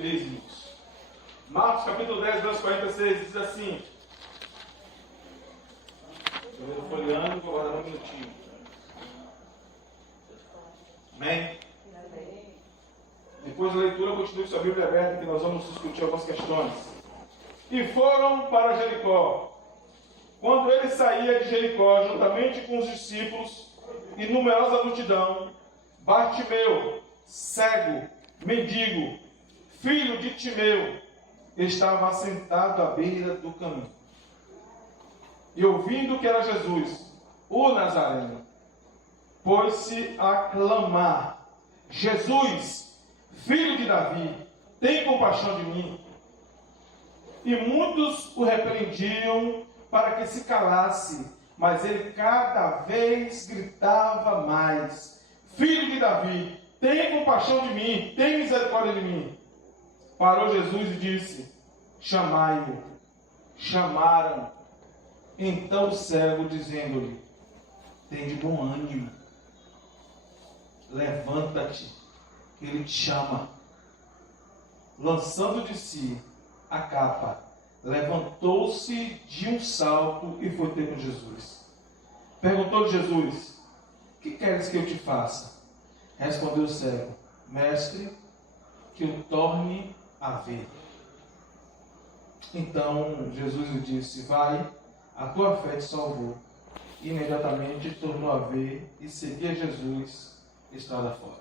feliz nisso. Marcos capítulo 10, verso 46 diz assim. Estou folheando, vou guardar um minutinho. Amém? Depois da leitura, continue sua Bíblia aberta, que nós vamos discutir algumas questões. E foram para Jericó. Quando ele saía de Jericó, juntamente com os discípulos e numerosa multidão, Bartimeu, cego, mendigo, filho de Timeu, estava assentado à beira do caminho. E ouvindo que era Jesus, o Nazareno, pôs-se a clamar: Jesus, filho de Davi, tem compaixão de mim. E muitos o repreendiam para que se calasse, mas ele cada vez gritava mais: Filho de Davi, tem compaixão de mim, tem misericórdia de mim. Parou Jesus e disse: chamai-o. Chamaram. Então o cego, dizendo-lhe: tem de bom ânimo, levanta-te, que ele te chama. Lançando de si a capa, levantou-se de um salto e foi ter com Jesus. Perguntou-lhe Jesus: que queres que eu te faça? Respondeu o cego: mestre, que o torne a ver. Então Jesus lhe disse: vai, a tua fé te salvou. Imediatamente tornou a ver e seguia Jesus estrada fora.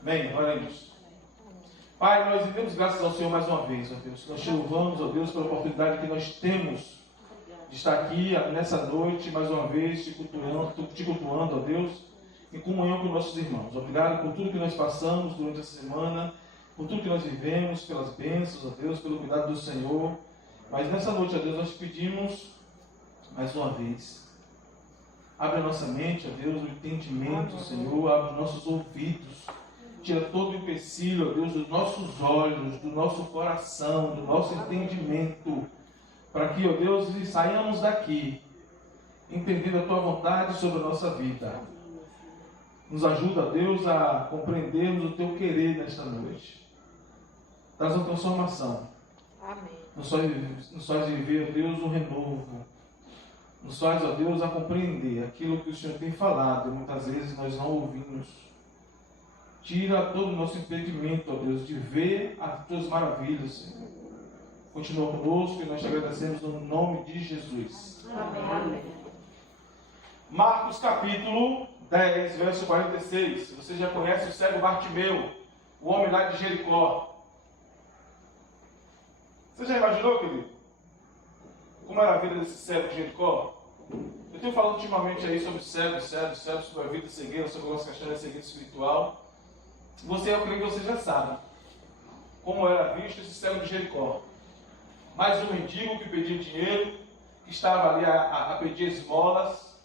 Bem, oremos. Pai, nós damos graças ao Senhor mais uma vez, ó Deus. Nós te louvamos, ó Deus, pela oportunidade que nós temos de estar aqui nessa noite, mais uma vez, te cultuando, ó Deus, em comunhão com nossos irmãos. Obrigado por tudo que nós passamos durante essa semana, por tudo que nós vivemos, pelas bênçãos, ó Deus, pelo cuidado do Senhor. Mas nessa noite, ó Deus, nós te pedimos, mais uma vez, abre a nossa mente, ó Deus, o entendimento, Senhor, abre os nossos ouvidos, tira todo o empecilho, ó Deus, dos nossos olhos, do nosso coração, do nosso entendimento, para que, ó Deus, saiamos daqui, entendendo a Tua vontade sobre a nossa vida. Nos ajuda, ó Deus, a compreendermos o Teu querer nesta noite. Traz uma transformação. Amém. Nos faz viver, ó Deus, um renovo. Nos faz, ó Deus, a compreender aquilo que o Senhor tem falado e muitas vezes nós não ouvimos. Tira todo o nosso impedimento, ó Deus, de ver as Tuas maravilhas, Senhor. Continua conosco e nós te agradecemos no nome de Jesus. Amém. Marcos capítulo 10, verso 46. Você já conhece o cego Bartimeu, o homem lá de Jericó. Você já imaginou, querido? Como era a vida desse cego de Jericó? Eu tenho falado ultimamente aí sobre cego, sobre a vida cegueira, sobre as questões da cegueira espiritual. Eu creio que você já sabe como era visto esse cego de Jericó. Mais um mendigo que pedia dinheiro, que estava ali a pedir esmolas,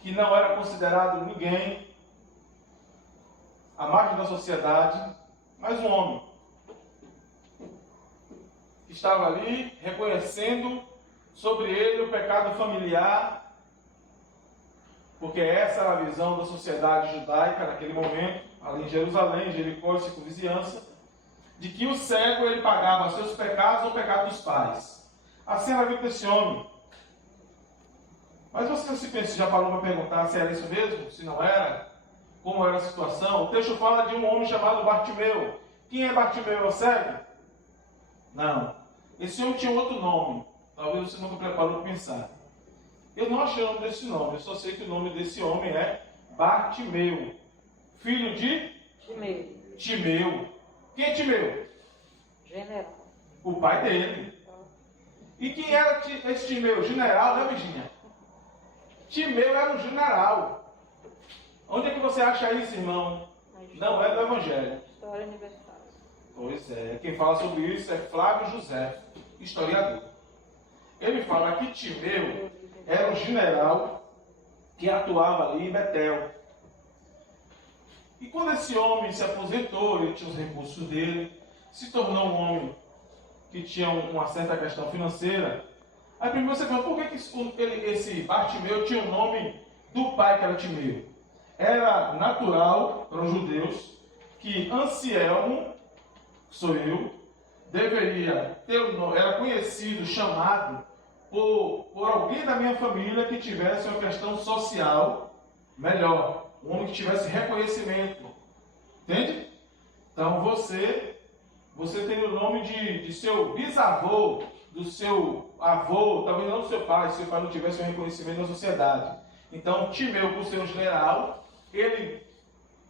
que não era considerado ninguém, à margem da sociedade, mas um homem que estava ali reconhecendo sobre ele o pecado familiar, porque essa era a visão da sociedade judaica naquele momento, ali em Jerusalém, Jericó e circunvizinhança, de que o cego ele pagava seus pecados ou o pecado dos pais. Assim era a vida desse homem. Mas você já parou para perguntar se era isso mesmo? Se não era? Como era a situação? O texto fala de um homem chamado Bartimeu. Quem é Bartimeu? É o cego? Não. Esse homem tinha outro nome. Talvez você nunca preparou para pensar. Eu não achei o nome desse nome. Eu só sei que o nome desse homem é Bartimeu. Filho de? Timeu. Quem é Timeu? General. O pai dele. E quem era esse Timeu? General, né, Virginia? Timeu era um general. Onde é que você acha isso, irmão? Não é do Evangelho. História universal. Pois é. Quem fala sobre isso é Flávio José, historiador. Ele fala que Timeu era um general que atuava ali em Betel. E quando esse homem se aposentou, ele tinha os recursos dele, se tornou um homem que tinha uma certa questão financeira. Aí primeiro você fala, por que esse Bartimeu tinha o nome do pai que era Timeu? Era natural para os judeus que Anselmo sou eu, deveria ter o nome, era conhecido, chamado por alguém da minha família que tivesse uma questão social melhor, um homem que tivesse reconhecimento. Entende? Então você tem o nome de seu bisavô, do seu avô, talvez não do seu pai, se seu pai não tivesse um reconhecimento na sociedade. Então Timeu, por ser um general, ele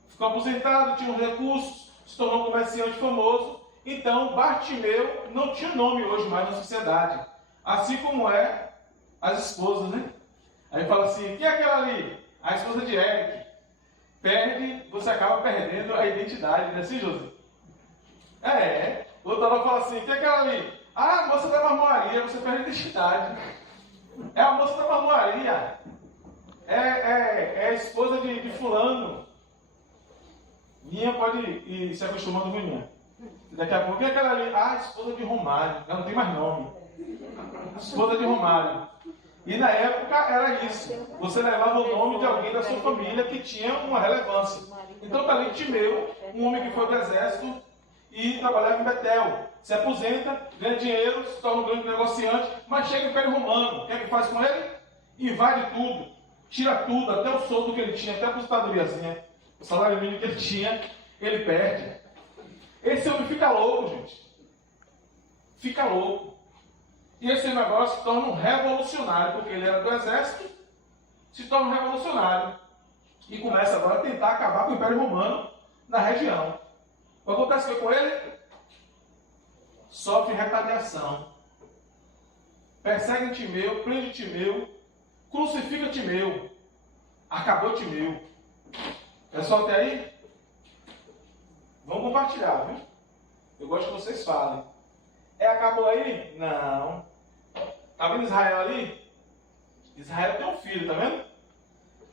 ficou aposentado, tinha uns recursos, se tornou um comerciante famoso. Então Bartimeu não tinha nome hoje mais na sociedade. Assim como é as esposas, né? Aí fala assim, quem é aquela ali? A esposa de Eric. Perde, você acaba perdendo a identidade, não é assim, José? Outra hora fala assim, quem é aquela ali? Ah, a moça da marmoaria, você perde a identidade. É a moça da marmoaria. É a esposa de fulano. Minha pode ir se acostumando com minha. Daqui a pouco, quem é aquela ali? Ah, a esposa de Romário. Ela não tem mais nome. Esposa de Romário. E na época era isso. Você levava o nome de alguém da sua família que tinha uma relevância. Então está ali Timeu, um homem que foi do exército e trabalhava em Betel. Se aposenta, ganha dinheiro, se torna um grande negociante, mas chega o Império Romano. O que é que faz com ele? Invade tudo, tira tudo, até o soldo que ele tinha, até a aposentadoriazinha, o salário mínimo que ele tinha, ele perde. Esse homem fica louco, gente. Fica louco. E esse negócio se torna um revolucionário, porque ele era do exército, se torna um revolucionário. E começa agora a tentar acabar com o Império Romano na região. O que acontece com ele? Sofre retaliação. Persegue Timeu, prende Timeu, crucifica Timeu. Acabou Timeu. Pessoal, até aí? Vamos compartilhar, viu? Eu gosto que vocês falem. Acabou aí? Não. Tá vendo Israel ali? Israel tem um filho, tá vendo?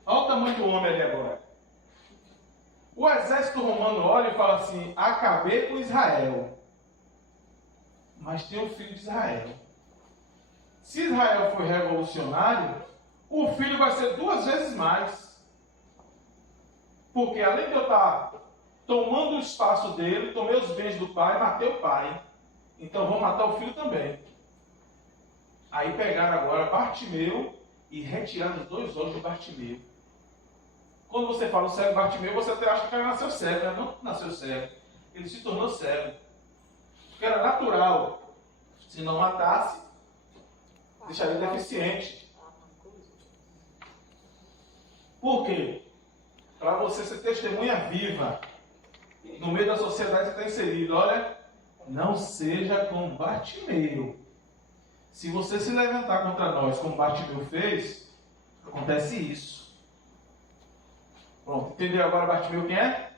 Olha o tamanho do homem ali agora. O exército romano olha e fala assim, acabei com Israel. Mas tem um filho de Israel. Se Israel foi revolucionário, o filho vai ser 2 vezes mais. Porque além de eu estar tomando o espaço dele, tomei os bens do pai, matei o pai. Então vou matar o filho também. Aí pegaram agora Bartimeu e retiraram os 2 olhos de Bartimeu. Quando você fala o cego Bartimeu, você até acha que ele nasceu cego, né? Não nasceu cego. Ele se tornou cego. Porque era natural. Se não matasse, deixaria deficiente. Por quê? Para você ser testemunha viva no meio da sociedade que está inserido. Olha, não seja como Bartimeu. Se você se levantar contra nós, como Bartimeu fez, acontece isso. Pronto, entendeu agora Bartimeu quem é?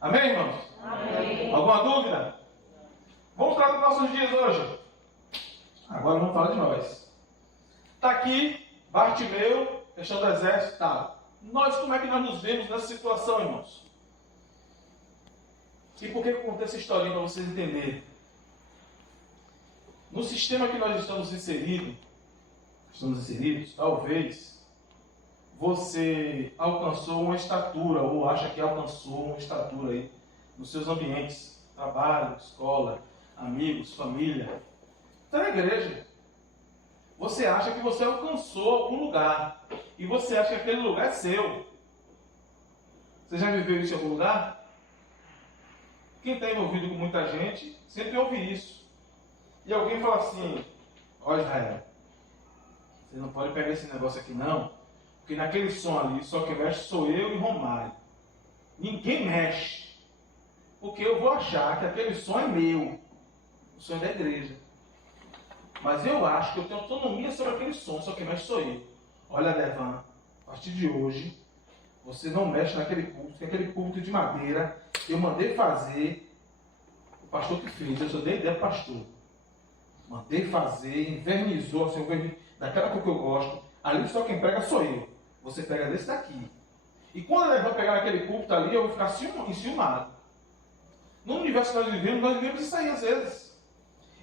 Amém, irmãos? Amém. Alguma dúvida? Vamos falar dos nossos dias hoje. Agora vamos falar de nós. Está aqui, Bartimeu, questão do exército e tal. Nós, como é que nós nos vemos nessa situação, irmãos? E por que eu contei essa historinha para vocês entenderem? No sistema que nós estamos inseridos, talvez você alcançou uma estatura, ou acha que alcançou uma estatura aí, nos seus ambientes, trabalho, escola, amigos, família. Está na igreja. Você acha que você alcançou algum lugar, e você acha que aquele lugar é seu. Você já viveu isso em algum lugar? Quem está envolvido com muita gente, sempre ouve isso. E alguém fala assim, ó Israel, você não pode pegar esse negócio aqui não, porque naquele som ali, só quem mexe sou eu e Romário. Ninguém mexe. Porque eu vou achar que aquele som é meu. O som é da igreja. Mas eu acho que eu tenho autonomia sobre aquele som, só quem mexe sou eu. Olha, Devan, a partir de hoje, você não mexe naquele púlpito, que aquele púlpito de madeira, eu mandei fazer, o pastor que fez, eu só dei ideia para o pastor. Mandei fazer, invernizou, assim, daquela cor que eu gosto. Ali só quem prega sou eu. Você pega desse daqui. E quando ele vai pegar naquele púlpito ali, eu vou ficar enciumado. No universo que nós vivemos isso aí às vezes.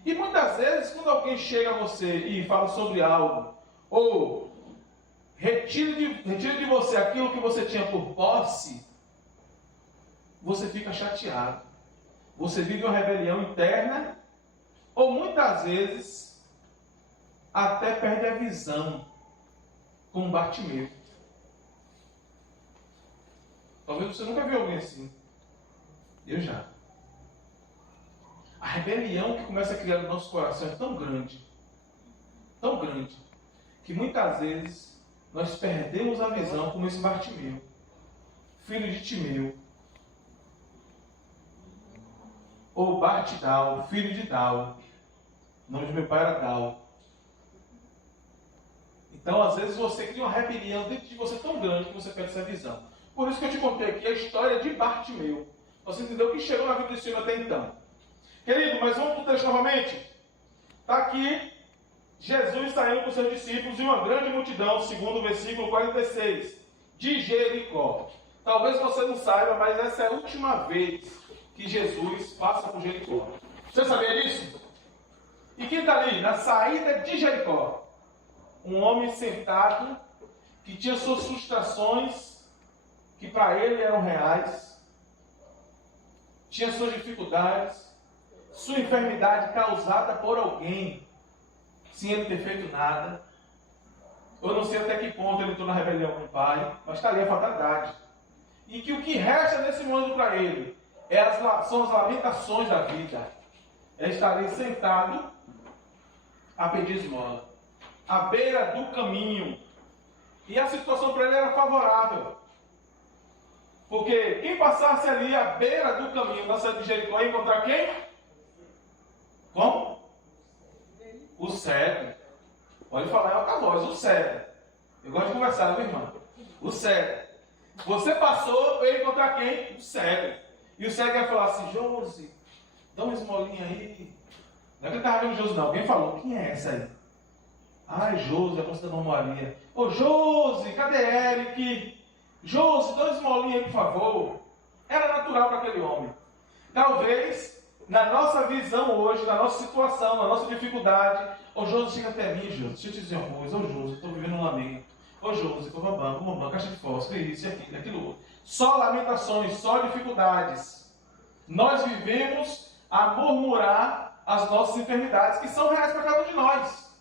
E muitas vezes, quando alguém chega a você e fala sobre algo, ou retira de você aquilo que você tinha por posse, você fica chateado. você vive uma rebelião interna, ou muitas vezes até perde a visão, como Bartimeu. Talvez você nunca viu alguém assim. Eu já. A rebelião que começa a criar no nosso coração é tão grande, que muitas vezes nós perdemos a visão, como esse Bartimeu, filho de Timeu, ou Bartidal, filho de Dal. O nome de meu pai era Dal. Então, às vezes, você cria uma rebelião dentro de você tão grande que você perde essa visão. Por isso que eu te contei aqui a história de Bartimeu. Você entendeu o que chegou na vida do Senhor até então. Querido, mas vamos para o texto novamente. Está aqui, Jesus saindo com seus discípulos e uma grande multidão, segundo o versículo 46, de Jericó. Talvez você não saiba, mas essa é a última vez que Jesus passa por Jericó. Você sabia disso? E quem está ali? Na saída de Jericó. Um homem sentado, que tinha suas frustrações, que para ele eram reais, tinha suas dificuldades, sua enfermidade causada por alguém, sem ele ter feito nada. Eu não sei até que ponto ele entrou na rebelião com o pai, mas está ali a fatalidade. E que o que resta nesse mundo para ele são as lamentações da vida. É estar ali sentado a pedir esmola, à beira do caminho. E a situação para ele era favorável. Porque quem passasse ali à beira do caminho na cidade de Jericó ia encontrar quem? Como? O cego. Pode falar em alta voz, o cego. Eu gosto de conversar, meu irmão. O cego. Você passou, eu ia encontrar quem? O cego. E o cego ia falar assim: Josi, dá uma esmolinha aí. Não é que ele estava vendo Josi, não. Alguém falou: quem é essa aí? Ai, Josi, a moça da Dona Maria. Ô, Josi, cadê Eric? Josi, dá uma esmolinha aí, por favor. Era natural para aquele homem. Talvez, na nossa visão hoje, na nossa situação, na nossa dificuldade, ô Josi, chega até mim, Josi, deixa eu te dizer uma coisa. Ô Josi, eu estou vivendo um lamento. Ô Josi, bambam, caixa de fósforo, isso, aquilo, aquilo outro. Só lamentações, só dificuldades. Nós vivemos a murmurar as nossas enfermidades, que são reais para cada um de nós.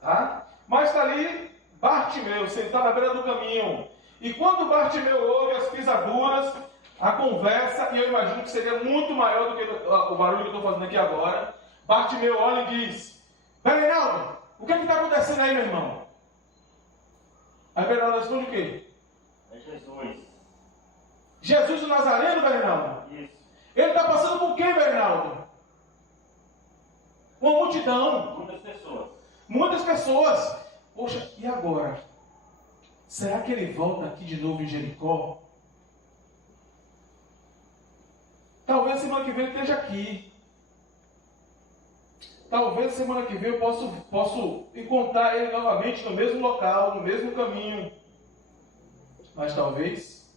Tá? Mas está ali Bartimeu, sentado à beira do caminho. E quando Bartimeu ouve as pisaduras, a conversa, e eu imagino que seria muito maior do que o barulho que eu estou fazendo aqui agora, Bartimeu olha e diz: Bernardo, o que está acontecendo aí, meu irmão? Aí Bernardo responde o quê? É Jesus. Jesus o Nazareno, Bernardo? Isso. Ele está passando por quem, Bernardo? Uma multidão. Muitas pessoas. Muitas pessoas. Poxa, e agora? Será que ele volta aqui de novo em Jericó? Talvez semana que vem ele esteja aqui. Talvez semana que vem eu posso encontrar ele novamente no mesmo local, no mesmo caminho. Mas talvez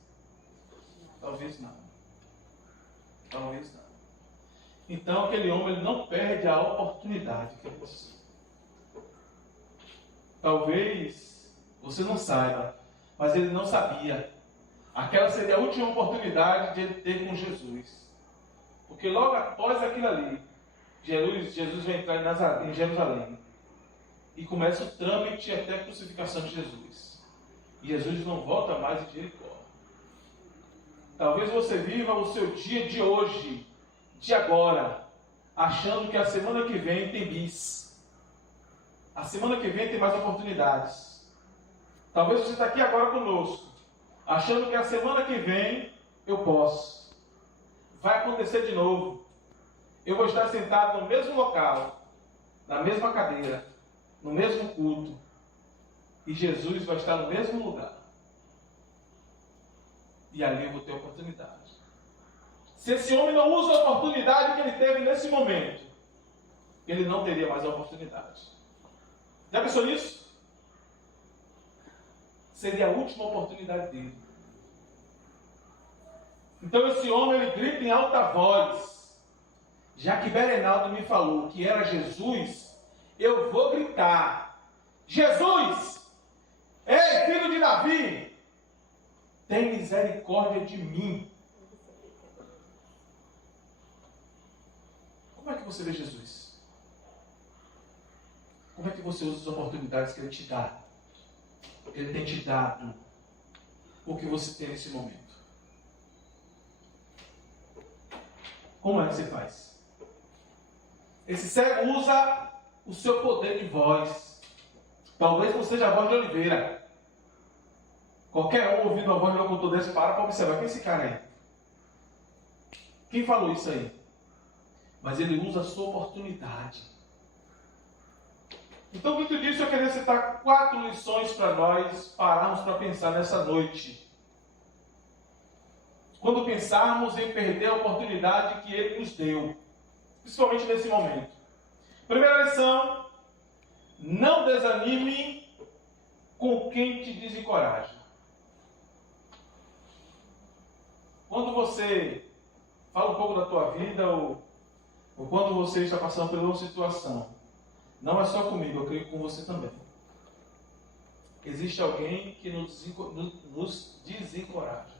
não. Talvez não. Então aquele homem ele não perde a oportunidade. Talvez você não saiba, mas ele não sabia. Aquela seria a última oportunidade de ele ter com Jesus. Porque logo após aquilo ali, Jesus vai entrar em Jerusalém. E começa o trâmite até a crucificação de Jesus. E Jesus não volta mais em Jericó. Talvez você viva o seu dia de hoje, de agora, achando que a semana que vem tem bis. A semana que vem tem mais oportunidades. Talvez você está aqui agora conosco, achando que a semana que vem eu posso. Vai acontecer de novo. Eu vou estar sentado no mesmo local, na mesma cadeira, no mesmo culto. E Jesus vai estar no mesmo lugar. E ali eu vou ter oportunidade. Se esse homem não usa a oportunidade que ele teve nesse momento, ele não teria mais a oportunidade. Já pensou nisso? Seria a última oportunidade dele. Então esse homem ele grita em alta voz. Já que Berenaldo me falou que era Jesus, eu vou gritar: Jesus! Ei, filho de Davi! Tem misericórdia de mim. você vê Jesus? Como é que você usa as oportunidades que Ele te dá? Ele tem te dado o que você tem nesse momento. Como é que você faz? Esse cego usa o seu poder de voz. Talvez não seja a voz de Oliveira. Qualquer um ouvindo a voz do locutor desse para observar. Quem é esse cara aí? Quem falou isso aí? Mas ele usa a sua oportunidade. Então, muito disso eu queria citar 4 lições para nós pararmos para pensar nessa noite. Quando pensarmos em perder a oportunidade que Ele nos deu. Principalmente nesse momento. Primeira lição. Não desanime com quem te desencoraja. Quando você fala um pouco da tua vida ou quando você está passando por uma situação, não é só comigo, eu creio que com você também. Existe alguém que nos desencoraja.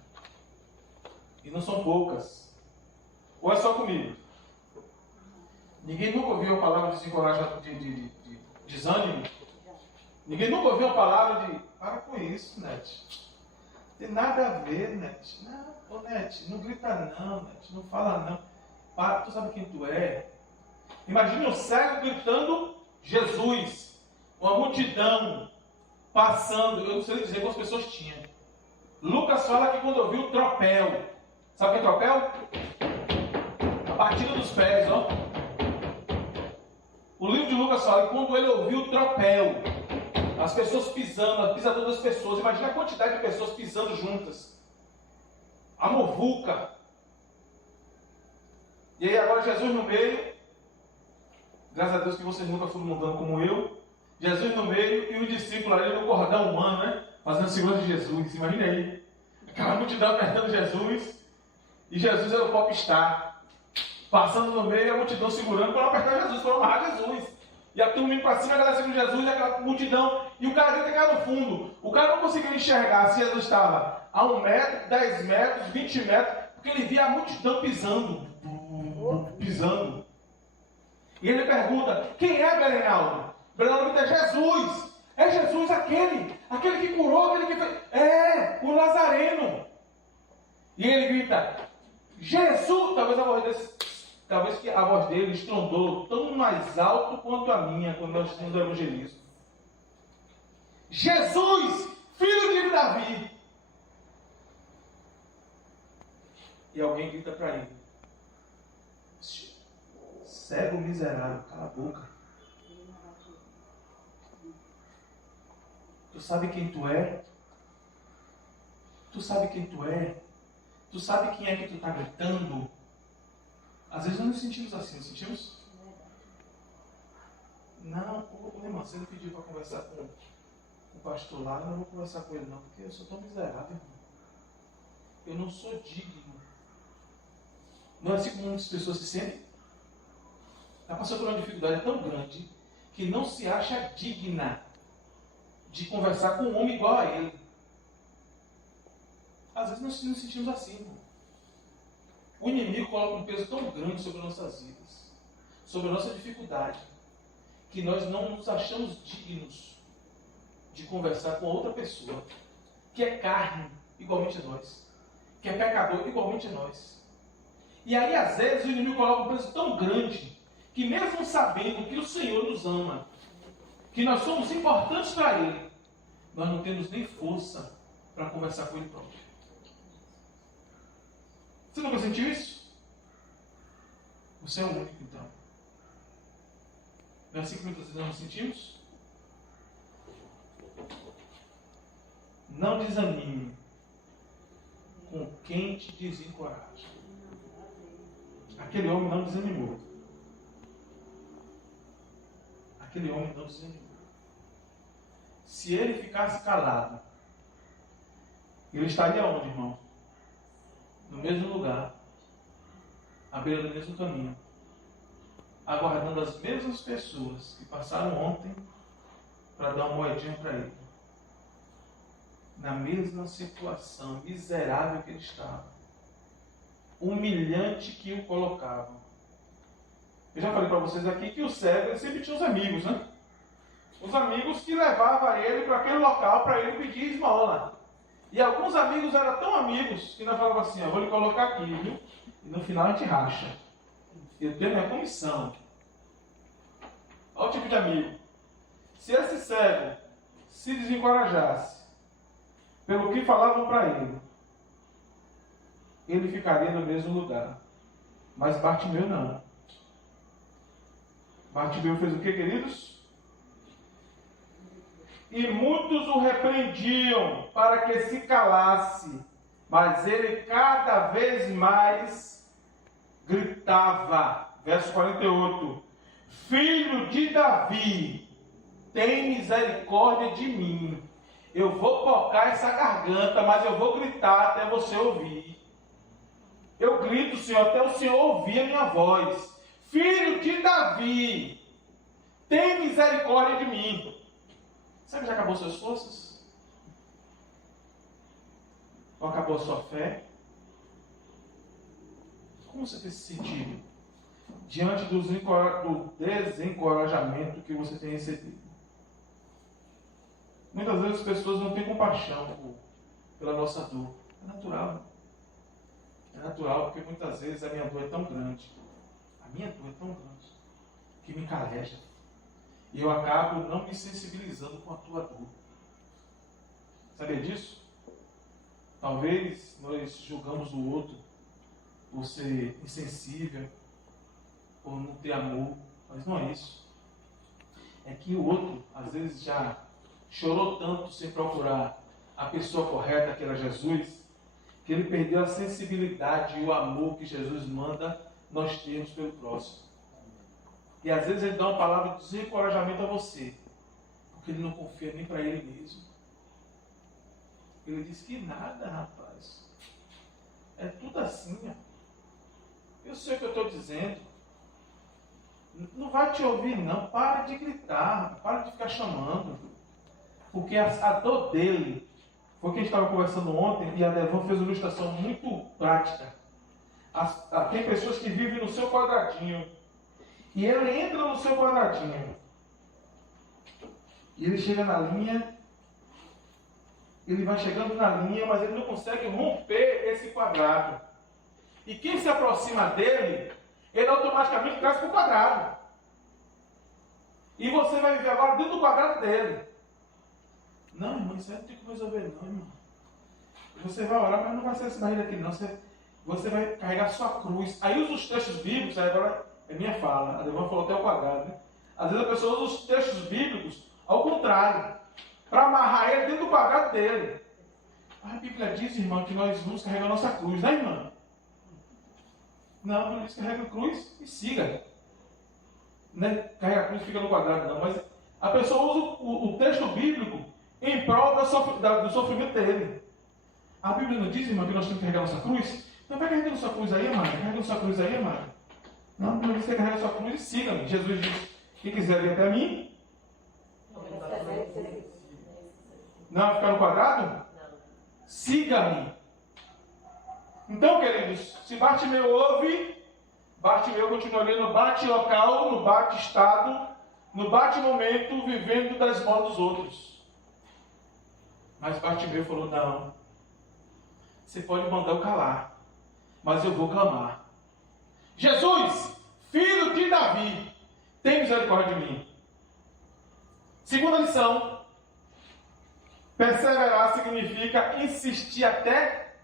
E não são poucas. Ou é só comigo? Ninguém nunca ouviu a palavra de desencorajamento, de desânimo? Ninguém nunca ouviu a palavra de para com isso, Net. Tem nada a ver, Net. Não, Net, não grita não, Net. Não fala não. Para, tu sabe quem tu é? Imagine um cego gritando Jesus. Uma multidão passando. Eu não sei dizer quantas pessoas tinham. Lucas fala que quando ouviu o tropel. Sabe o que é tropel? A batida dos pés, ó. O livro de Lucas fala que quando ele ouviu o tropel, as pessoas pisando, a pisadura das pessoas, imagina a quantidade de pessoas pisando juntas. A muvuca. E aí agora Jesus no meio, graças a Deus que vocês nunca foram mudando como eu, Jesus no meio e o discípulo ali no cordão humano, né? Fazendo segurança de Jesus, imagina aí. Aquela multidão apertando Jesus, e Jesus era o popstar. Passando no meio, a multidão segurando para não apertar Jesus, para não amarrar Jesus. E a turma indo para cima, a galera segurando Jesus, e aquela multidão. E o cara grita que era no fundo. O cara não conseguia enxergar se Jesus estava a 1 metro, 10 metros, 20 metros, porque ele via a multidão pisando. Pisando. E ele pergunta, quem é Berenaldo? Berenaldo grita, é Jesus. É Jesus aquele que curou, aquele que fez. É, o Nazareno. E ele grita, Jesus, talvez que a voz dele estrondou tão mais alto quanto a minha, quando nós fizemos o evangelismo. Jesus, filho de Davi. E alguém grita para ele, cego miserável, cala a boca. Tu sabe quem tu é? Tu sabe quem tu é? Tu sabe quem é que tu está gritando? Às vezes nós nos sentimos assim, nos sentimos? Não, o irmão, você não pediu para conversar com o pastor lá, eu não vou conversar com ele não, porque eu sou tão miserável, irmão. Eu não sou digno. Não é assim como muitas pessoas se sentem? Está passando por uma dificuldade tão grande que não se acha digna de conversar com um homem igual a ele. Às vezes nós nos sentimos assim, irmão. O inimigo coloca um peso tão grande sobre nossas vidas, sobre a nossa dificuldade, que nós não nos achamos dignos de conversar com outra pessoa, que é carne, igualmente a nós, que é pecador, igualmente a nós. E aí, às vezes, o inimigo coloca um peso tão grande, que mesmo sabendo que o Senhor nos ama, que nós somos importantes para Ele, nós não temos nem força para conversar com Ele próprio. Você nunca sentiu isso? Você é o único, então. Não é assim que muitas vezes nós nos sentimos? Não desanime com quem te desencoraja. Aquele homem não desanimou. Aquele homem não desanimou. Se ele ficasse calado, ele estaria onde, irmão? No mesmo lugar, à beira do mesmo caminho, aguardando as mesmas pessoas que passaram ontem para dar uma moedinha para ele. Na mesma situação miserável que ele estava, humilhante que o colocava, Eu já falei para vocês aqui que o cego ele sempre tinha os amigos, né? Os amigos que levavam ele para aquele local para ele pedir esmola. E alguns amigos eram tão amigos que nós falávamos assim, eu vou lhe colocar aqui, viu? E no final a gente racha. Eu tenho minha comissão. Olha o tipo de amigo. Se esse cego se desencorajasse pelo que falavam para ele, ele ficaria no mesmo lugar. Mas Bartimeu não. Bartimeu fez o que, queridos? E muitos o repreendiam para que se calasse, mas ele cada vez mais gritava. Verso 48. Filho de Davi, tem misericórdia de mim. Eu vou tocar essa garganta, mas eu vou gritar até você ouvir. Eu grito, Senhor, até o Senhor ouvir a minha voz. Filho de Davi, tem misericórdia de mim. Sabe que já acabou suas forças? Ou acabou a sua fé? Como você tem se sentido diante do desencorajamento que você tem recebido? Muitas vezes as pessoas não têm compaixão pela nossa dor. É natural. É natural porque muitas vezes a minha dor é tão grande. A minha dor é tão grande que me caleja. E eu acabo não me sensibilizando com a tua dor. Sabia disso? Talvez nós julgamos o outro por ser insensível, por não ter amor, mas não é isso. É que o outro, às vezes, já chorou tanto sem procurar a pessoa correta, que era Jesus, que ele perdeu a sensibilidade e o amor que Jesus manda nós termos pelo próximo. E às vezes ele dá uma palavra de desencorajamento a você, porque ele não confia nem para ele mesmo. Ele diz que nada, rapaz. É tudo assim. Eu sei o que eu estou dizendo. Não vai te ouvir, não. Para de gritar, para de ficar chamando. Porque a dor dele, foi o que a gente estava conversando ontem, e a Devon fez uma ilustração muito prática. Tem pessoas que vivem no seu quadradinho. E ele entra no seu quadradinho. E ele chega na linha. Ele vai chegando na linha, mas ele não consegue romper esse quadrado. E quem se aproxima dele, ele automaticamente traz para o quadrado. E você vai viver agora dentro do quadrado dele. Não, irmão, isso aí não tem como resolver, não, irmão. Você vai orar, mas não vai ser essa barreira aqui, não. Você vai carregar sua cruz. Aí usa os textos bíblicos, aí agora é minha fala. A Devon falou até o quadrado, né? Às vezes a pessoa usa os textos bíblicos ao contrário, para amarrar ele dentro do quadrado dele. A Bíblia diz, irmão, que nós vamos carregar a nossa cruz, né, irmão? Não, a Bíblia diz que carrega a cruz e siga. Não é carrega a cruz e fica no quadrado, não. Mas a pessoa usa o texto bíblico em prol do sofrimento dele. A Bíblia não diz, irmão, que nós temos que carregar a nossa cruz? Então vai carregando a sua cruz aí, amado. Carrega a sua cruz aí, amado. Não, não diz que carrega a sua cruz e siga-me. Jesus diz, quem quiser vir até mim, não vai ficar no quadrado? Siga-me. Então, queridos, se Bartimeu ouve, Bartimeu continua ali no bate-local, no bate-estado, no bate-momento, vivendo das mãos dos outros. Mas Bartimeu falou, não, você pode mandar eu calar, mas eu vou clamar. Jesus, filho de Davi, tem misericórdia de mim. Segunda lição. Perseverar significa insistir até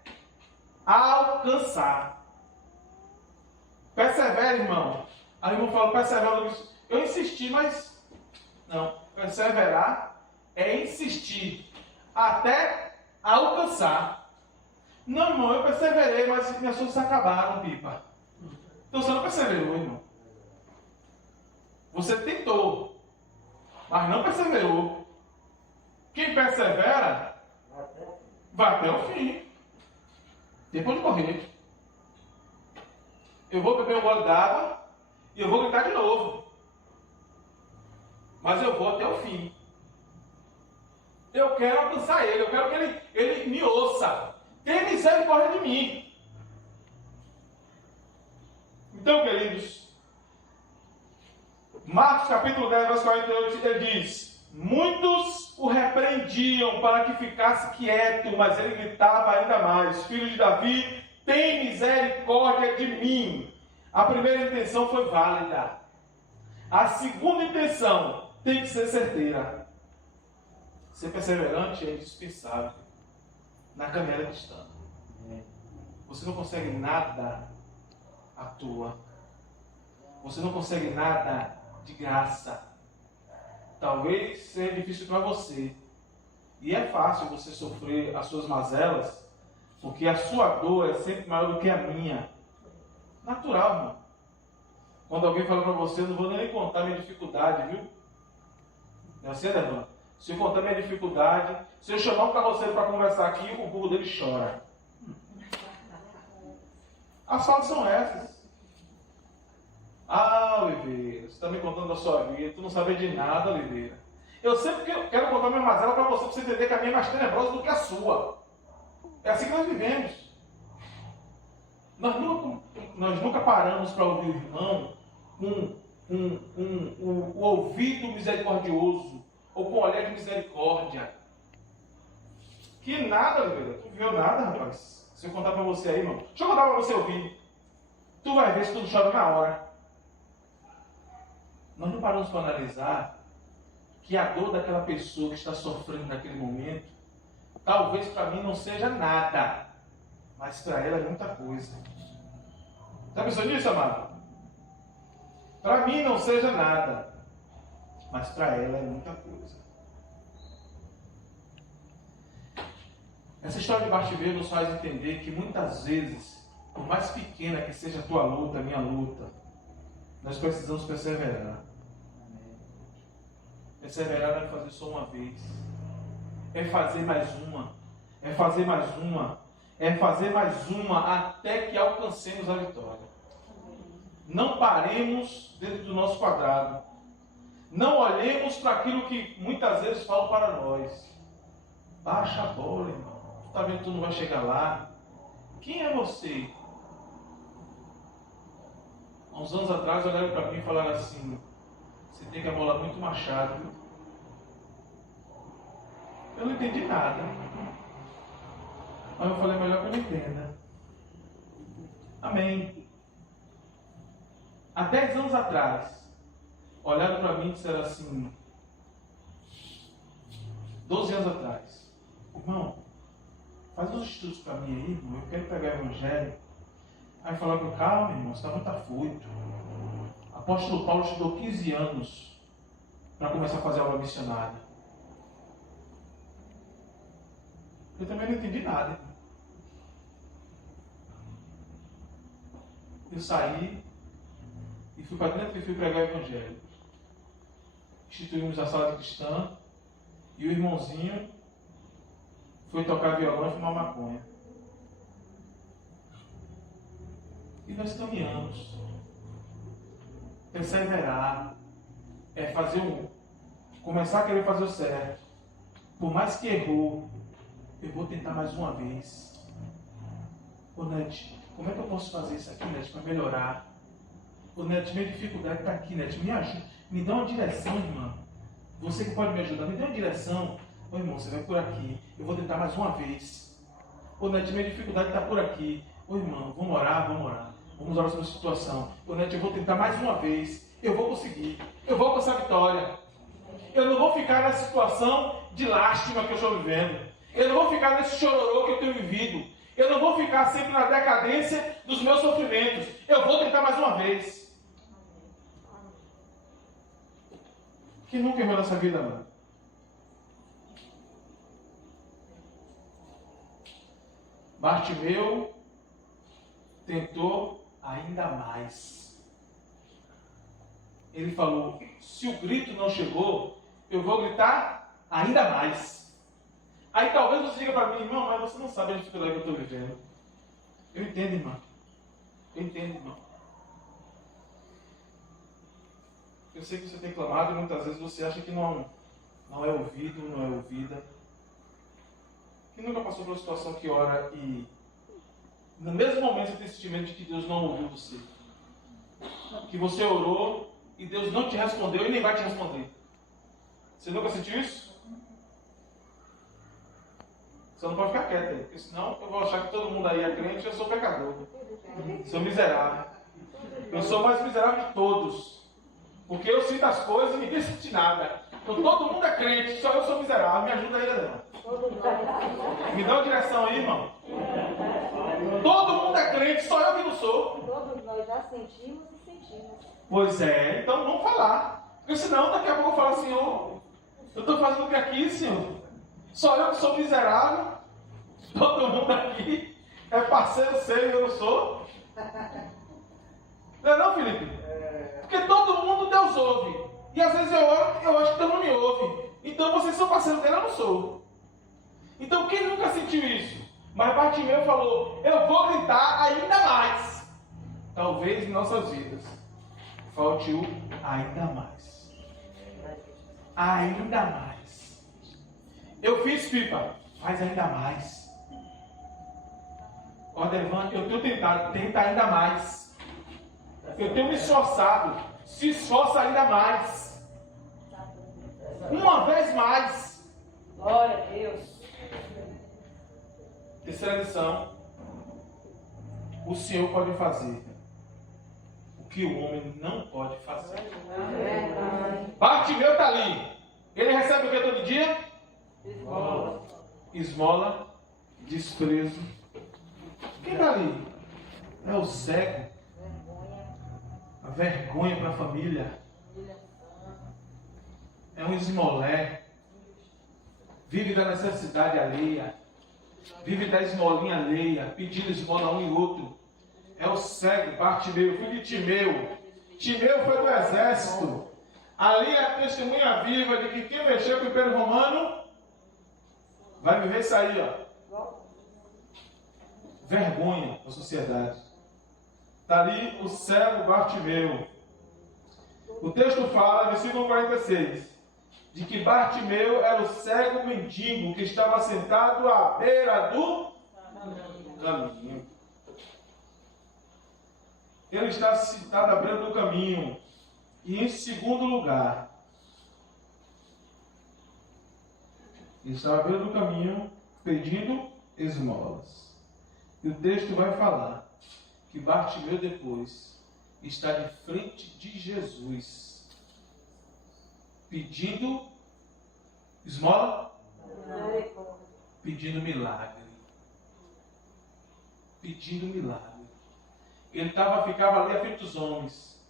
alcançar. Persevere, irmão. Aí o irmão fala, persevera. Eu insisti, mas... Não. Perseverar é insistir até alcançar. Não, irmão, eu perseverei, mas minhas forças acabaram, pipa. Então você não perseverou, irmão. Você tentou, mas não perseverou. Quem persevera, vai até o fim. Depois de correr. Eu vou beber um gole d'água e eu vou gritar de novo. Mas eu vou até o fim. Eu quero alcançar ele. Eu quero que ele me ouça. Tem misericórdia de mim. Então, queridos, Marcos capítulo 10, verso 48, ele diz: muitos o repreendiam para que ficasse quieto, mas ele gritava ainda mais: filho de Davi, tem misericórdia de mim. A primeira intenção foi válida. A segunda intenção tem que ser certeira. Ser perseverante é indispensável na caminhada cristã. Você não consegue nada à toa. Você não consegue nada de graça. Talvez seja difícil para você. E é fácil você sofrer as suas mazelas, porque a sua dor é sempre maior do que a minha. Natural, irmão. Quando alguém fala para você, eu não vou nem contar minha dificuldade, viu? Não é assim, né, irmão? Se eu contar minha dificuldade, se eu chamar um carroceiro para conversar aqui, o burro dele chora. As falas são essas. Ah, Oliveira, você está me contando a sua vida, tu não sabe de nada, Oliveira. Eu sempre quero contar minha mazela para você entender que a minha é mais tenebrosa do que a sua. É assim que nós vivemos. Nós nunca paramos para ouvir o irmão com o ouvido misericordioso ou com o olhar de misericórdia. Que nada, Oliveira. Tu viu nada, rapaz. Se eu contar para você aí, irmão. Deixa eu contar para você ouvir. Tu vai ver se tu chora na hora. Nós não paramos para analisar que a dor daquela pessoa que está sofrendo naquele momento, talvez para mim não seja nada, mas para ela é muita coisa. Já pensou nisso, amado? Para mim não seja nada, mas para ela é muita coisa. Essa história de Bartimeu nos faz entender que muitas vezes, por mais pequena que seja a tua luta, a minha luta, nós precisamos perseverar. Perseverar não é fazer só uma vez. É fazer mais uma. É fazer mais uma. É fazer mais uma até que alcancemos a vitória. Não paremos dentro do nosso quadrado. Não olhemos para aquilo que muitas vezes falam para nós. Baixa a bola, irmão. Tu está vendo que tu não vai chegar lá? Quem é você? Há uns anos atrás olharam para mim e falaram assim: você tem que abolar muito machado, viu? Eu não entendi nada. Mas eu falei, melhor que eu não entenda. Amém. Há 10 anos atrás, olharam para mim e disseram assim, 12 anos atrás: irmão, faz uns estudos para mim aí, irmão, eu quero pegar o evangelho. Aí falaram, calma, irmão, você está muito afoito. O apóstolo Paulo estudou 15 anos para começar a fazer aula missionária. Eu também não entendi nada, irmão. Eu saí e fui para dentro e fui pregar o evangelho. Instituímos a sala de cristã e o irmãozinho foi tocar violão e fumar maconha. E nós caminhamos. Perseverar é fazer começar a querer fazer o certo. Por mais que errou, eu vou tentar mais uma vez. Ô Net, como é que eu posso fazer isso aqui, Net, para melhorar? Ô Net, minha dificuldade está aqui, Net, me ajuda. Me dá uma direção, irmã. Você que pode me ajudar, me dê uma direção. Ô irmão, você vai por aqui. Eu vou tentar mais uma vez. Ô Net, minha dificuldade está por aqui. Ô irmão, vamos orar, vamos orar. Vamos orar sobre a situação. Ô Net, eu vou tentar mais uma vez. Eu vou conseguir. Eu vou alcançar a vitória. Eu não vou ficar nessa situação de lástima que eu estou vivendo. Eu não vou ficar nesse chororô que eu tenho vivido. Eu não vou ficar sempre na decadência dos meus sofrimentos. Eu vou tentar mais uma vez. Quem nunca errou nessa vida, mano? Bartimeu tentou ainda mais. Ele falou, se o grito não chegou, eu vou gritar ainda mais. Aí talvez você diga para mim, irmão, mas você não sabe a dificuldade que eu estou vivendo. Eu entendo, irmão. Eu entendo, irmão. Eu sei que você tem clamado e muitas vezes você acha que não é ouvido, não é ouvida. Quem nunca passou por uma situação que ora e no mesmo momento você tem o sentimento de que Deus não ouviu você? Que você orou e Deus não te respondeu e nem vai te responder. Você nunca sentiu isso? Você não pode ficar quieto aí, porque senão eu vou achar que todo mundo aí é crente e eu sou pecador. Sou miserável. Eu sou o mais miserável de todos. Porque eu sinto as coisas e ninguém sente nada. Então todo mundo é crente, só eu sou miserável. Me ajuda aí, irmão. Me dá uma direção aí, irmão. Todo mundo é crente, só eu que não sou. Todos nós já sentimos e sentimos. Pois é, então vamos falar. Porque senão daqui a pouco eu falo, Senhor, eu estou fazendo o que aqui, Senhor? Só eu que sou miserável. Todo mundo aqui é parceiro seu e eu não sou. Não é não, Felipe? Porque todo mundo Deus ouve. E às vezes eu oro, eu acho que Deus não me ouve. Então vocês são parceiros dele, eu não sou. Então quem nunca sentiu isso? Mas Bartimeu falou, eu vou gritar ainda mais. Talvez em nossas vidas falte o ainda mais. Ainda mais. Eu fiz, pipa, faz ainda mais. Ó, Devante, eu tenho tentado, tenta ainda mais. Eu tenho me esforçado, se esforça ainda mais. Uma vez mais. Glória a Deus. Terceira lição. O Senhor pode fazer o que o homem não pode fazer. Bartimeu está ali. Ele recebe o que todo dia? Esmola. Esmola, desprezo. Quem está ali? É o cego. A vergonha para a família. É um esmolé. Vive da necessidade alheia. Vive da esmolinha alheia. Pedindo esmola a um e outro. É o cego, Bartimeu, filho de Timeu. Timeu foi do exército. Ali é a testemunha viva de que quem mexeu com o Império Romano vai viver isso aí, ó. Vergonha da sociedade. Está ali o cego Bartimeu. O texto fala, versículo 46, de que Bartimeu era o cego mendigo que estava sentado à beira do caminho. Ele está sentado à beira do caminho. E em segundo lugar, ele estava à beira do caminho pedindo esmolas. E o texto vai falar que Bartimeu depois está de frente de Jesus, pedindo esmola, pedindo milagre. Pedindo milagre. Ele ficava ali à frente dos homens.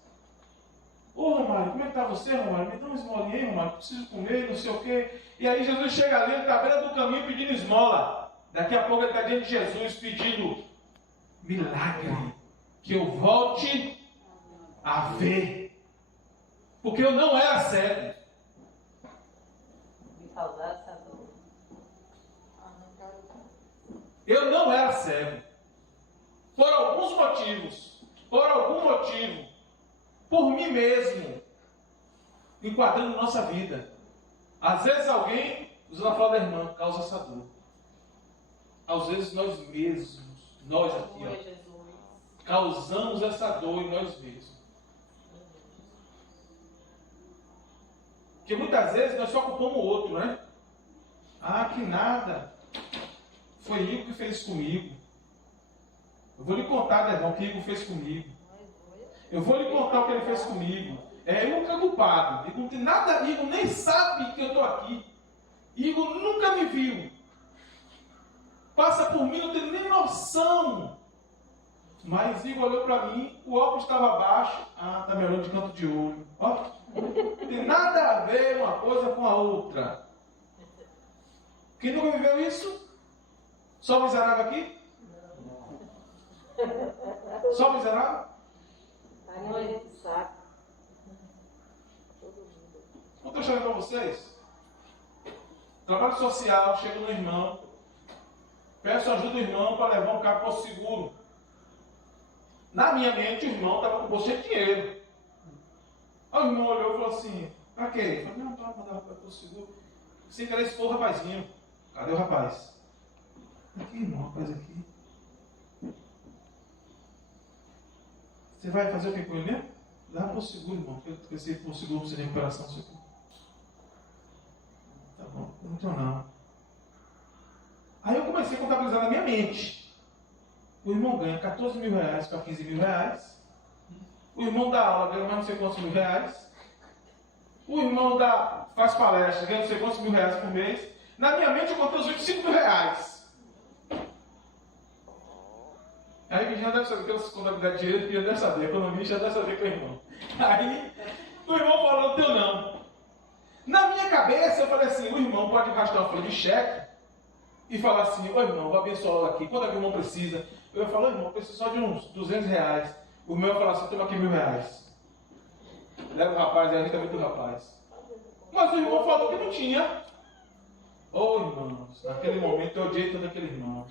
Ô Romário, como é que está você, Romário? Me dá uma esmolinha aí, Romário, preciso comer, não sei o quê. E aí Jesus chega ali, ele está à beira do caminho pedindo esmola. Daqui a pouco ele está diante de Jesus pedindo milagre, que eu volte a ver. Porque eu não era cego. Eu não era cego. Por alguns motivos. Por algum motivo. Por mim mesmo. Enquadrando nossa vida. Às vezes alguém, usando a fala da irmã, causa essa dor. Às vezes nós mesmos, nós aqui, ó, causamos essa dor em nós mesmos. Porque muitas vezes nós só culpamos o outro, né? Ah, que nada. Foi Igor que fez comigo. Eu vou lhe contar, Devão, o que Igor fez comigo. Eu vou lhe contar o que ele fez comigo. Igor que é culpado. Igor não tem nada, Igor nem sabe que eu estou aqui. Igor nunca me viu. Passa por mim, não tem nem noção. Mas Igor olhou para mim, o óculos estava baixo. Ah, está me olhando de canto de olho. Ó, não tem nada a ver uma coisa com a outra. Quem nunca viveu isso? Só miserável aqui? Só miserável? Não estou chamando para vocês. Trabalho social, chego no irmão. Peço ajuda do irmão para levar um carro para o seguro. Na minha mente, o irmão estava com o bolso cheio de dinheiro. Aí o irmão olhou e falou assim, para quê? Eu falei, não, para mandar para o seguro. Sem querer expor o rapazinho. Cadê o rapaz? Aqui, irmão, rapaz aqui. Você vai fazer o que com ele mesmo? Dá para o seguro, irmão, porque se for seguro precisa de recuperação, seguro. Tá bom, não tenho não. Aí eu comecei a contabilizar na minha mente. O irmão ganha 14 mil reais para 15 mil reais. O irmão dá aula, ganha mais não sei quantos mil reais. O irmão faz palestra, ganha não sei quantos mil reais por mês. Na minha mente eu contei os 25 mil reais. Aí a Virginia deve saber que eu sou contabilidade de dinheiro, e deve saber, economista deve saber que é o irmão. Aí o irmão falou, não teu não. Na minha cabeça eu falei assim, o irmão pode gastar uma folha de cheque e falar assim, ô irmão, vou abençoar ela aqui. Quando o irmão precisa, eu falo, irmão, eu preciso só de uns 200 reais. O meu fala assim, toma aqui 1.000 reais. Leva o rapaz, aí a gente tá vendo o rapaz. Mas o irmão falou que não tinha. Ô irmãos, naquele momento eu odiei todo aquele irmão.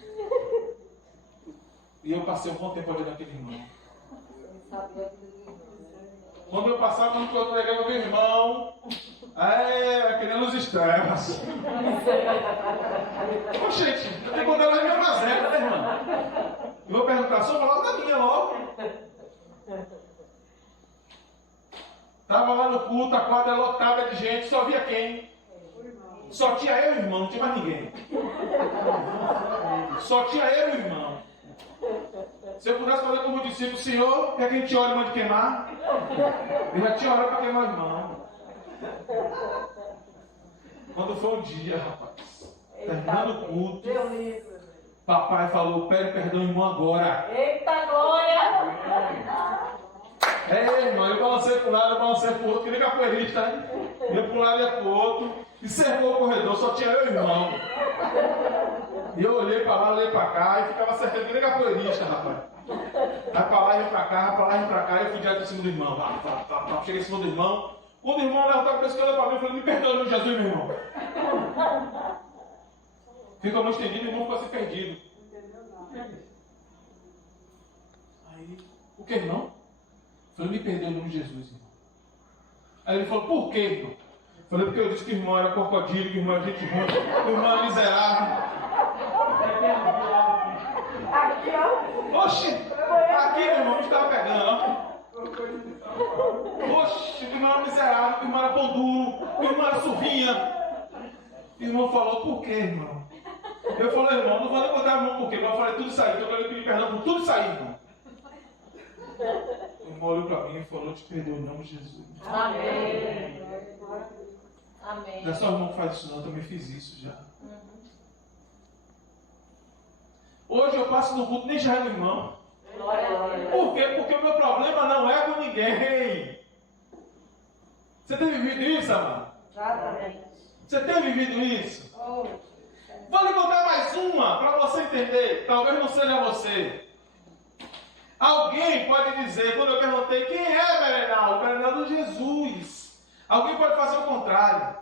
E eu passei um bom tempo odiando aquele irmão. Quando eu passava no outro pregava meu irmão, querendo luz externas. Ô gente, eu tenho que contar na minha mazela, né, irmão? Eu vou perguntar, só falar da minha logo. Estava lá no culto, a quadra lotada de gente, só via quem? Só tinha eu e o irmão, não tinha mais ninguém. Só tinha eu e o irmão. Se eu pudesse fazer como discípulo, Senhor, quer que a gente ore e mande queimar? Eu já tinha orado para queimar o irmão. Quando foi um dia, rapaz, terminando o culto, papai falou, pede perdão, irmão, agora. Eita glória! Irmão, eu balancei para um lado, eu balancei para o outro, que nem capoeirista, né? Ia para um lado e ia para o outro, e cercou o corredor, só tinha eu e o irmão. E eu olhei para lá, olhei para cá, e ficava cercando que nem capoeirista, rapaz. Vai para lá, ia para cá, vai para lá, ia para cá, e eu fui direto em cima do irmão. Cheguei em cima do irmão. Quando o irmão levantou a cabeça, que olhou para mim, eu falei, me perdoa, meu Jesus, meu irmão. Fica a mão estendida e o irmão ficou assim perdido. Aí, o que, irmão? Eu falei, me perdoa em nome de Jesus, irmão. Aí ele falou, por quê, irmão? Eu falei, porque eu disse que o irmão era crocodilo, que o irmão era gente ruim, que o irmão era miserável. Aqui, ó. Oxi! Aqui, meu irmão, não estava pegando, ó. Oxi, que o irmão era miserável, que o irmão era pão duro, que o irmão era surrinha. O irmão falou, por quê, irmão? Eu falei, irmão, não vou nem contar, irmão, por quê? Mas eu falei, tudo isso aí, então eu quero pedir perdão por tudo isso aí, irmão. O irmão olhou para mim e falou, te perdoo em nome de Jesus. Amém. Amém. Não é só o irmão que faz isso, não, eu também fiz isso já. Hoje eu passo no culto, nem já é no irmão. Glória a Deus. Por quê? Porque o meu problema não é com ninguém. Você tem vivido isso, amado? Exatamente. Você tem vivido isso? Oh. Vou lhe contar mais uma para você entender. Talvez não seja você. Alguém pode dizer, quando eu perguntei quem é Berenal? O Berenal de Jesus. Alguém pode fazer o contrário.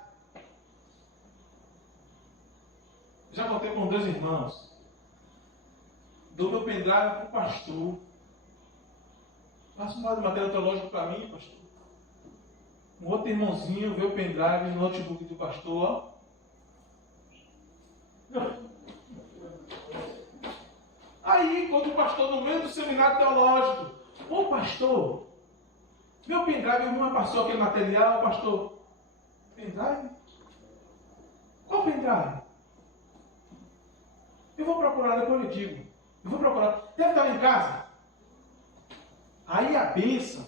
Já contei com 2 irmãos. Dou meu pendrive para o pastor. Passa um material teológico para mim, pastor. Um outro irmãozinho vê o pendrive no notebook do pastor, ó. Aí, quando o pastor, no meio do seminário teológico, ô pastor, meu pendrive, o irmão passou aquele material, pastor, pendrive? Qual pendrive? Eu vou procurar, depois eu digo. Eu vou procurar. Deve estar lá em casa. Aí a bênção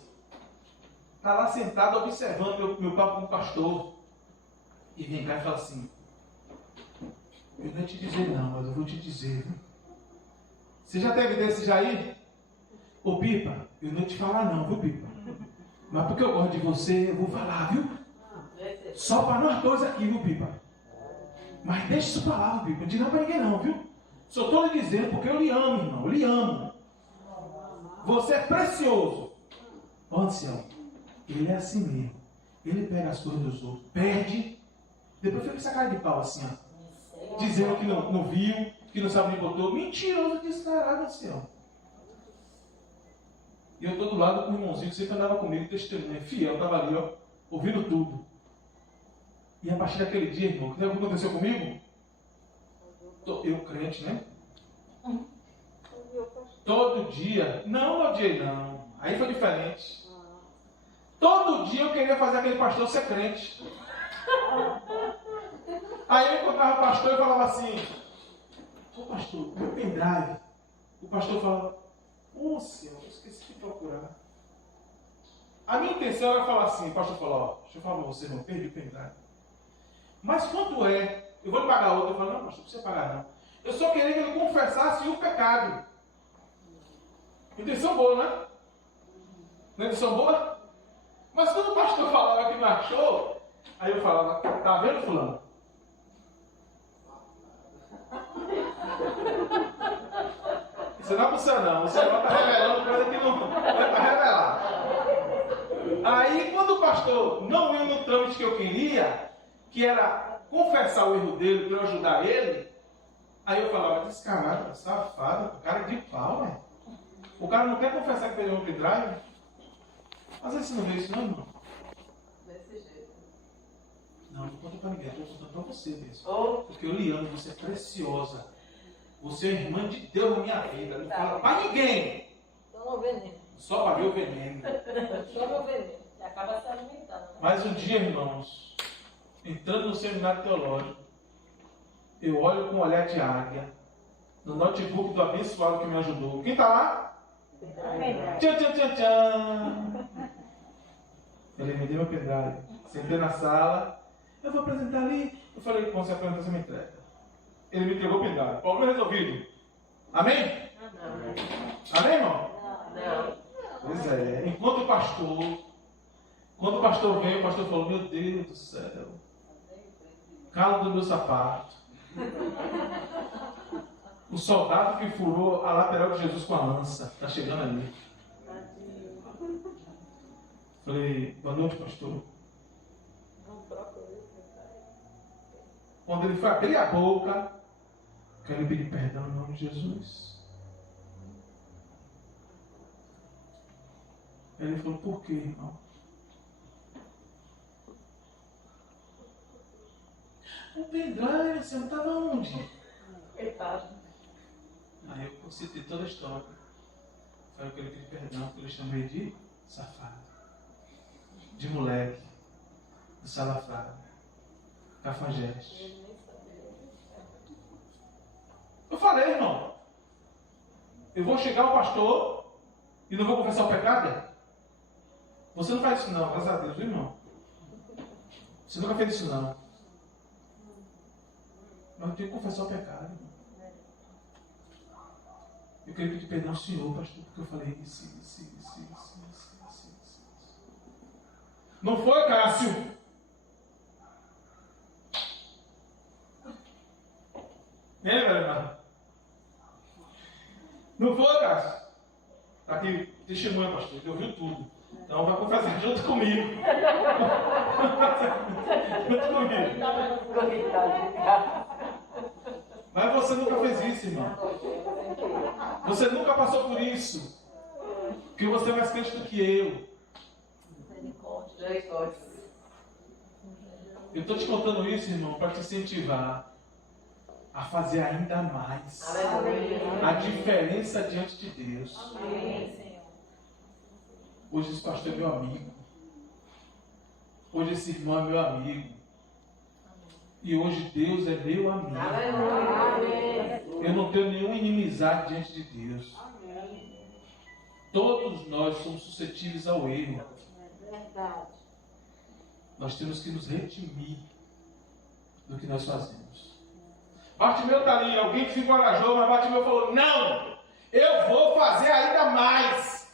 está lá sentada observando meu papo com o pastor. E vem cá e fala assim, eu não ia te dizer não, mas eu vou te dizer, viu? Você já teve desse Jair? Ô Pipa, eu não ia te falar não, viu Pipa? Mas porque eu gosto de você, eu vou falar, viu? Só para nós dois aqui, viu Pipa? Mas deixa isso para lá, viu Pipa? Não diga para ninguém não, viu? Só estou lhe dizendo porque eu lhe amo, irmão, eu lhe amo. Você é precioso. Ó ancião, ele é assim mesmo. Ele pega as coisas dos outros, perde, depois fica com essa cara de pau assim, ó. Dizendo que não viu, que não sabe onde botou. Mentiroso, descarado, ancião. E eu estou do lado com o irmãozinho que sempre andava comigo, testemunha, fiel, estava ali, ó, ouvindo tudo. E a partir daquele dia, irmão, o que aconteceu comigo? Eu crente, né? Todo dia. Não odiei, não. Aí foi diferente. Todo dia eu queria fazer aquele pastor ser crente. Aí eu encontrava o pastor e falava assim: ô pastor, meu pendrive. O pastor falava: ô senhor, eu esqueci de procurar. A minha intenção era falar assim: o pastor falou: ó, deixa eu falar pra você, não perdi o pendrive. Mas quanto é? Eu vou lhe pagar outro. Eu falo: não, pastor, não precisa pagar não. Eu só queria que ele confessasse o pecado. Intenção boa, né? Não é intenção boa? Mas quando o pastor falava que não achou, aí eu falava: tá vendo, fulano? Você não é pro céu, não. O Senhor está revelando coisa que não está revelada. Aí, quando o pastor não ia no trâmite que eu queria, que era confessar o erro dele para eu ajudar ele, aí eu falava: descarado, safado, cara de pau, né? O cara não quer confessar que perdeu um pendrive? Às vezes você não vê isso, não, irmão? Desse jeito. Não, não conta para ninguém, estou contando para você mesmo. Porque eu lhe amo, você é preciosa. Você é irmã de Deus na minha vida. Não fala para ninguém. Toma o veneno. Só para ver o veneno. Toma o veneno. E acaba se alimentando. Né? Mas um dia, irmãos, entrando no seminário teológico, eu olho com um olhar de águia no notebook do abençoado que me ajudou. Quem está lá? Tchan, tchan, tchan, tchan. Ele me deu meu pendrive. Sentei na sala. Eu vou apresentar ali. Eu falei: quando você apresentar, você me entrega. Ele me entregou o pendrive. Problema resolvido. Amém? Amém, irmão? Não. Pois é. Enquanto o pastor, quando o pastor veio, o pastor falou: meu Deus do céu, calo do meu sapato. O soldado que furou a lateral de Jesus com a lança está chegando ali. Falei: boa noite, pastor. Quando ele foi abrir a boca, quero pedir perdão em nome de Jesus. Ele falou: por quê, irmão? O pendrive, você não estava onde? Aí eu citei toda a história. Falei que ele pediu perdão, porque eu chamei de safado, de moleque, de salafrado, cafajeste. Eu falei: irmão, eu vou chegar ao pastor e não vou confessar o pecado? Você não faz isso não, graças a Deus, viu, irmão? Você nunca fez isso não. Mas eu tenho que confessar o pecado, irmão. Eu queria pedir perdão ao senhor, pastor, porque eu falei isso. Não foi, Cássio? Lembra, irmão? Não foi, Cássio? Está aqui, testemunha, pastor, que ouviu tudo. Então vai confessar junto comigo. Junto comigo. Mas você nunca fez isso, irmão. Você nunca passou por isso. Porque você é mais crente do que eu. Eu estou te contando isso, irmão, para te incentivar a fazer ainda mais. A diferença diante de Deus. Hoje esse pastor é meu amigo. Hoje esse irmão é meu amigo. E hoje Deus é meu amigo. Eu não tenho nenhuma inimizade diante de Deus. Todos nós somos suscetíveis ao erro. Nós temos que nos redimir do que nós fazemos. Bartimeu está ali, alguém se encorajou, mas Bartimeu falou: não, eu vou fazer ainda mais.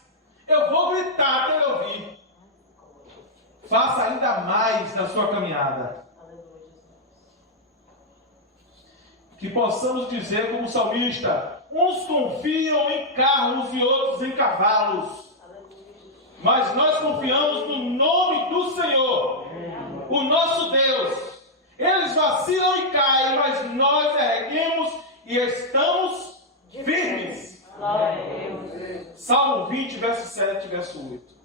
Eu vou gritar até ele ouvir. Faça ainda mais na sua caminhada. Que possamos dizer como salmista: uns confiam em carros e outros em cavalos. Mas nós confiamos no nome do Senhor, o nosso Deus. Eles vacilam e caem, mas nós erguemos e estamos firmes. Salmo 20, verso 7, verso 8.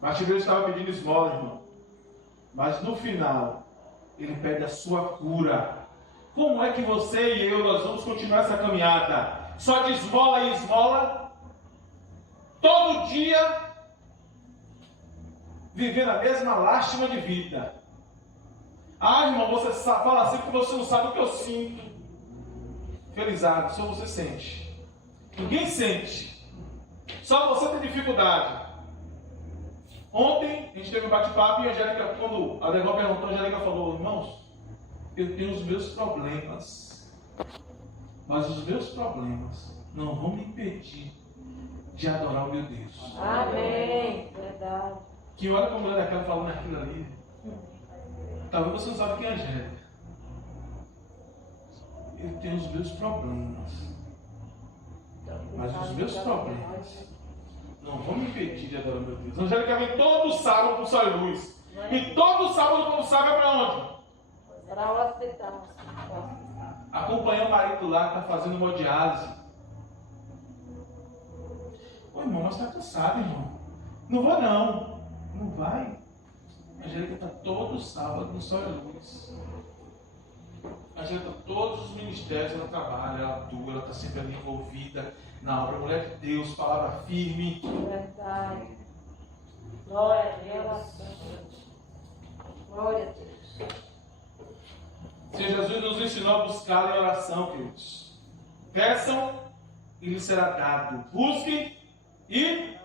Bartimeu estava pedindo esmola, irmão. Mas no final, ele pede a sua cura. Como é que você e eu, nós vamos continuar essa caminhada? Só de esmola em esmola? Todo dia vivendo a mesma lástima de vida. Ah, irmão, você fala assim porque você não sabe o que eu sinto. Felizardo, só você sente. Ninguém sente. Só você tem dificuldade. Ontem a gente teve um bate-papo e a Angélica, quando a Degó perguntou, a Angélica falou: irmãos, eu tenho os meus problemas, mas os meus problemas não vão me impedir de adorar o meu Deus. Amém. Verdade. Que olha como a mulher daquela falando aquilo ali. Talvez você não sabe quem é a Angélica. Eu tenho os meus problemas, mas os meus problemas não vão me impedir de adorar meu Deus. A Angélica vem todo sábado para o Sol e Luz. E todo sábado, quando sabe, é para onde? Para o hospital. Acompanha o marido lá que está fazendo hemodiálise. Ô irmão, mas está cansado, irmão. Não vou não. Não vai. A Angélica está todo sábado no Sol e Luz. A Angélica, todos os ministérios ela trabalha, ela atua, ela está sempre ali envolvida na obra. Mulher de Deus, palavra firme. Verdade. Glória a Deus. Glória a Deus. Se Jesus nos ensinou a buscar em oração, queridos. Peçam e lhes será dado. Busquem e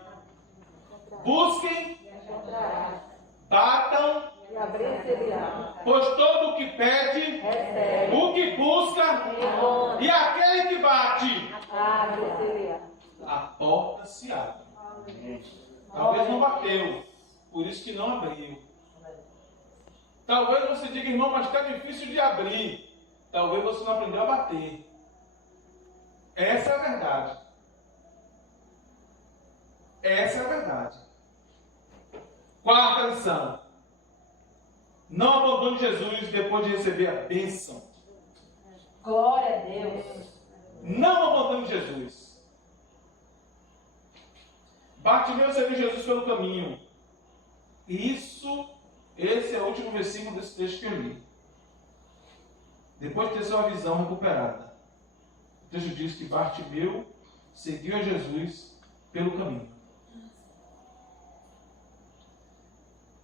batam, E abrir-se-á. pois todo o que pede, Recebe. o que busca e aquele que bate, Abrir-se-á. a porta se abre. Talvez não bateu, por isso que não abriu. Talvez você diga, irmão, mas está difícil de abrir. Talvez você não aprendeu a bater. Essa é a verdade. Essa é a verdade. Quarta lição. Não abandone Jesus depois de receber a bênção. Glória a Deus. Não abandone Jesus. Bartimeu seguiu Jesus pelo caminho. Esse é o último versículo desse texto que eu li. Depois de ter sua visão recuperada. O texto diz que Bartimeu seguiu a Jesus pelo caminho.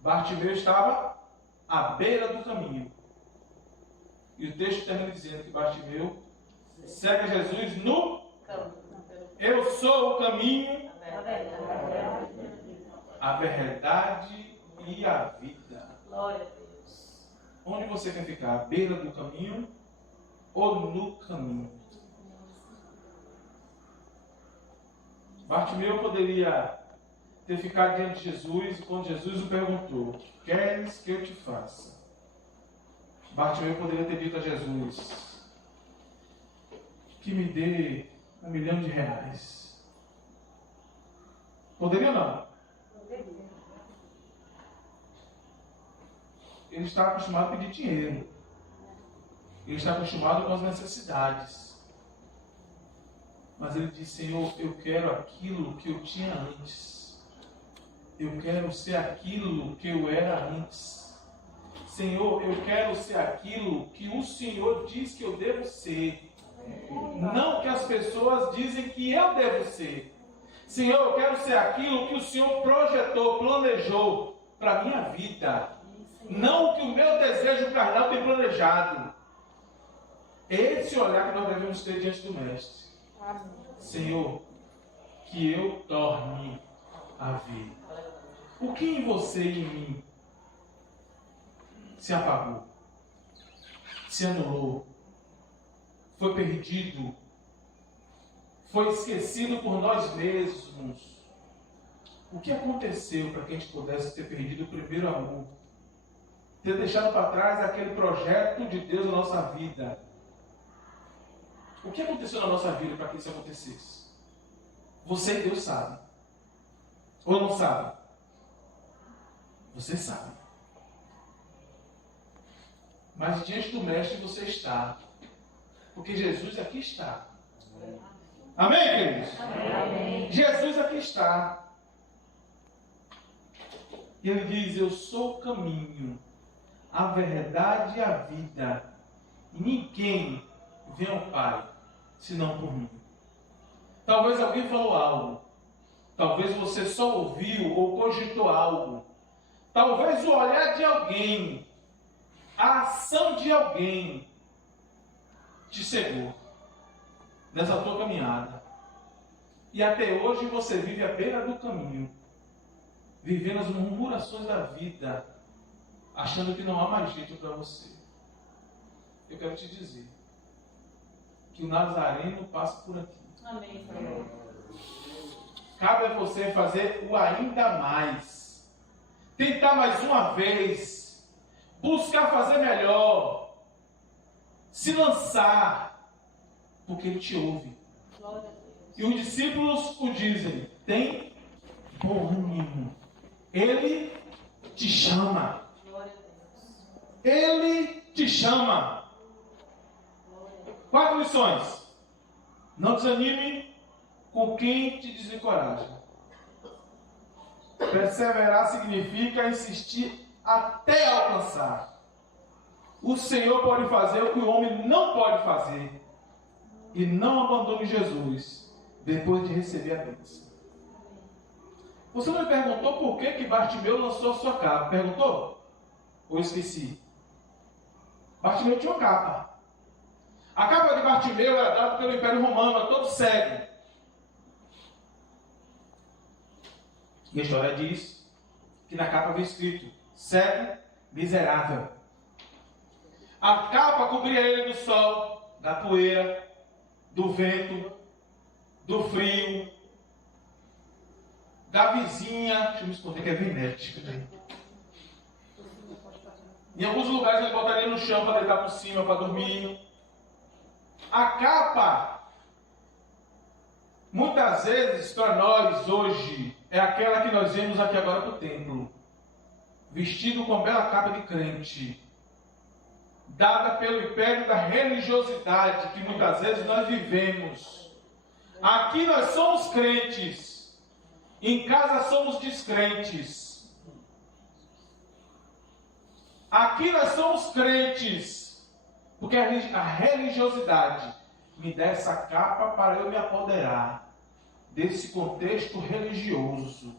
Bartimeu estava à beira do caminho. E o texto termina dizendo que Bartimeu segue a Jesus no Eu sou o caminho, a verdade e a vida. Glória a Deus. Onde você quer ficar? À beira do caminho ou no caminho? Bartimeu poderia ter ficado diante de Jesus e quando Jesus o perguntou: queres que eu te faça? Bartimeu poderia ter dito a Jesus: que me dê R$1 milhão. Poderia ou não? Ele está acostumado a pedir dinheiro. Ele está acostumado com as necessidades. Mas ele disse: Senhor, eu quero aquilo que eu tinha antes. Eu quero ser aquilo que eu era antes. Senhor, eu quero ser aquilo que o Senhor diz que eu devo ser. Não que as pessoas dizem que eu devo ser. Senhor, eu quero ser aquilo que o Senhor projetou, planejou para a minha vida. Não o que o meu desejo carnal tem planejado. Esse olhar que nós devemos ter diante do Mestre. Senhor, que eu torne a ver. O que em você e em mim se apagou? Se anulou? Foi perdido? Foi esquecido por nós mesmos? O que aconteceu para que a gente pudesse ter perdido o primeiro amor? Ter deixado para trás aquele projeto de Deus na nossa vida? O que aconteceu na nossa vida para que isso acontecesse? Você e Deus sabem. Ou não sabem? Você sabe. Mas diante do Mestre você está. Porque Jesus aqui está. Amém, queridos? Amém. Jesus aqui está. E ele diz: eu sou o caminho, a verdade e a vida. E ninguém vem ao Pai, senão por mim. Talvez alguém falou algo. Talvez você só ouviu ou cogitou algo. talvez o olhar de alguém, a ação de alguém te cegou nessa tua caminhada. E até hoje você vive à beira do caminho, vivendo as murmurações da vida, achando que não há mais jeito para você. Eu quero te dizer que o Nazareno passa por aqui. Amém. Cabe a você fazer o ainda mais. Tentar mais uma vez. Buscar fazer melhor. Se lançar. Porque Ele te ouve. Glória a Deus. E os discípulos o dizem. Tem bom ânimo. Ele te chama. Glória a Deus. Ele te chama. Glória a Deus. 4 lições. Não desanime com quem te desencoraja. Perseverar significa insistir até alcançar. O Senhor pode fazer o que o homem não pode fazer. E não abandone Jesus depois de receber a bênção. Você não me perguntou por que Bartimeu lançou a sua capa? Perguntou? Ou esqueci? Bartimeu tinha uma capa. A capa de Bartimeu era dada pelo Império Romano a todo cego. E a história diz que na capa havia escrito: cego, miserável. A capa cobria ele do sol, da poeira, do vento, do frio, da vizinha. Deixa eu me esconder que é venética. Em alguns lugares ele botaria no chão para deitar por cima, para dormir. A capa, muitas vezes para nós hoje, é aquela que nós vemos aqui agora para o templo. Vestido com a bela capa de crente. Dada pelo império da religiosidade que muitas vezes nós vivemos. Aqui nós somos crentes. Em casa somos descrentes. Aqui nós somos crentes. Porque a religiosidade me dá essa capa para eu me apoderar desse contexto religioso.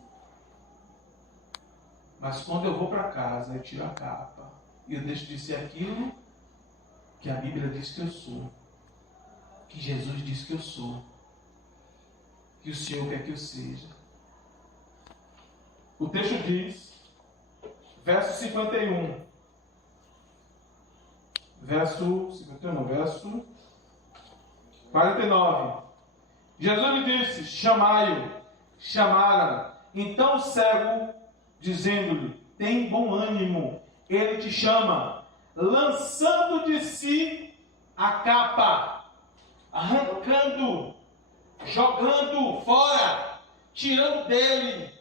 Mas quando eu vou para casa, eu tiro a capa. E eu deixo de ser aquilo que a Bíblia diz que eu sou. Que Jesus diz que eu sou. Que o Senhor quer que eu seja. O texto diz, verso 51. Verso 49. Jesus lhe disse: chamai-o. Chamaram. Então o cego, dizendo-lhe: tem bom ânimo, ele te chama. Lançando de si a capa, arrancando, jogando fora, tirando dele,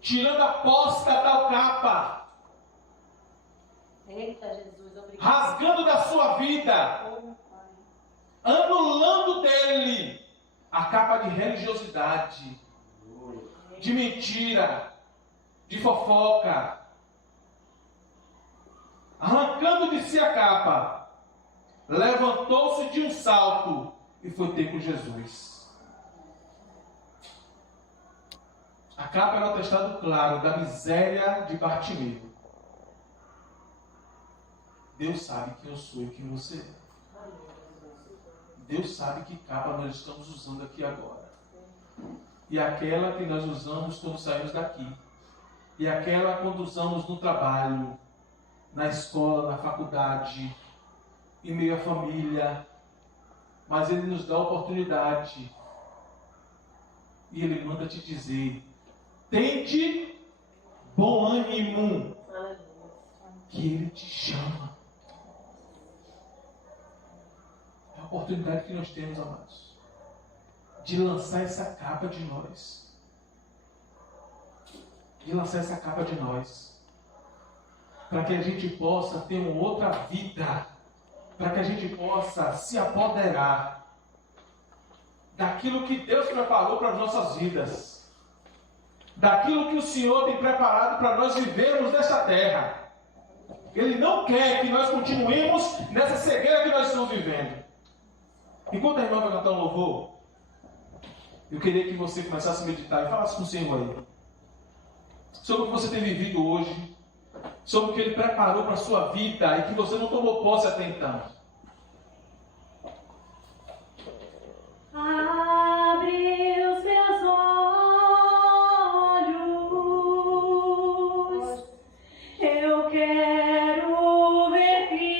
tirando a posse da tal capa. Eita, Jesus, obrigado. Rasgando da sua vida, anulando dele a capa de religiosidade, de mentira, de fofoca, arrancando de si a capa, levantou-se de um salto e foi ter com Jesus. A capa era o atestado claro da miséria de Bartimeu. Deus sabe quem eu sou e quem você é. Deus sabe que capa nós estamos usando aqui agora. E aquela que nós usamos quando saímos daqui. E aquela quando usamos no trabalho, na escola, na faculdade, em meio à família. Mas Ele nos dá a oportunidade. E Ele manda te dizer: tente bom ânimo, que Ele te chama. É a oportunidade que nós temos, amados, de lançar essa capa de nós. De lançar essa capa de nós. Para que a gente possa ter uma outra vida. Para que a gente possa se apoderar daquilo que Deus preparou para as nossas vidas. Daquilo que o Senhor tem preparado para nós vivermos nesta terra. Ele não quer que nós continuemos nessa cegueira que nós estamos vivendo. Enquanto a irmã vai cantar um louvor, eu queria que você começasse a meditar e falasse com o Senhor aí. sobre o que você tem vivido hoje, sobre o que Ele preparou para a sua vida e que você não tomou posse até então. Abre os meus olhos, eu quero ver Cristo,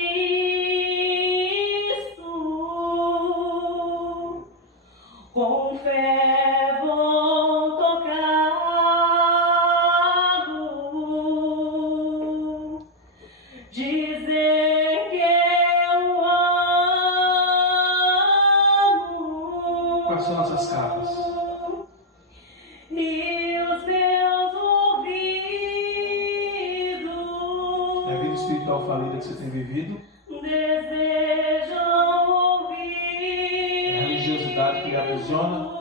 com fé vou tocá-lo, dizer que eu amo. Quais são nossas capas? E os meus É a vida ouvidos espiritual falida que você tem vivido? desejam ouvir. É a religiosidade que lhe aprisiona?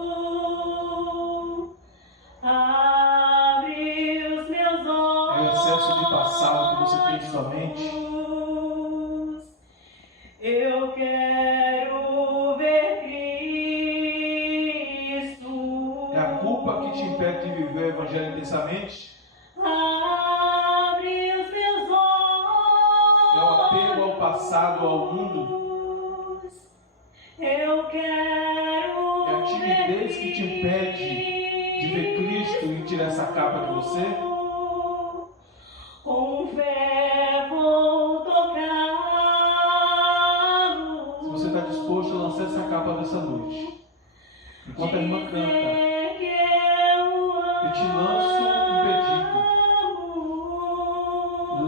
Abre os meus olhos. É o excesso de passado que você tem em sua mente? Eu quero ver Cristo. É a culpa que te impede de viver o Evangelho intensamente? Abre os meus olhos. É o apego ao passado, ao mundo? Eu quero. É a timidez que te impede de ver Cristo e tirar essa capa de você? Com fé vou tocá-lo. Se você está disposto a lançar essa capa dessa noite, enquanto a irmã canta, eu te lanço um pedido.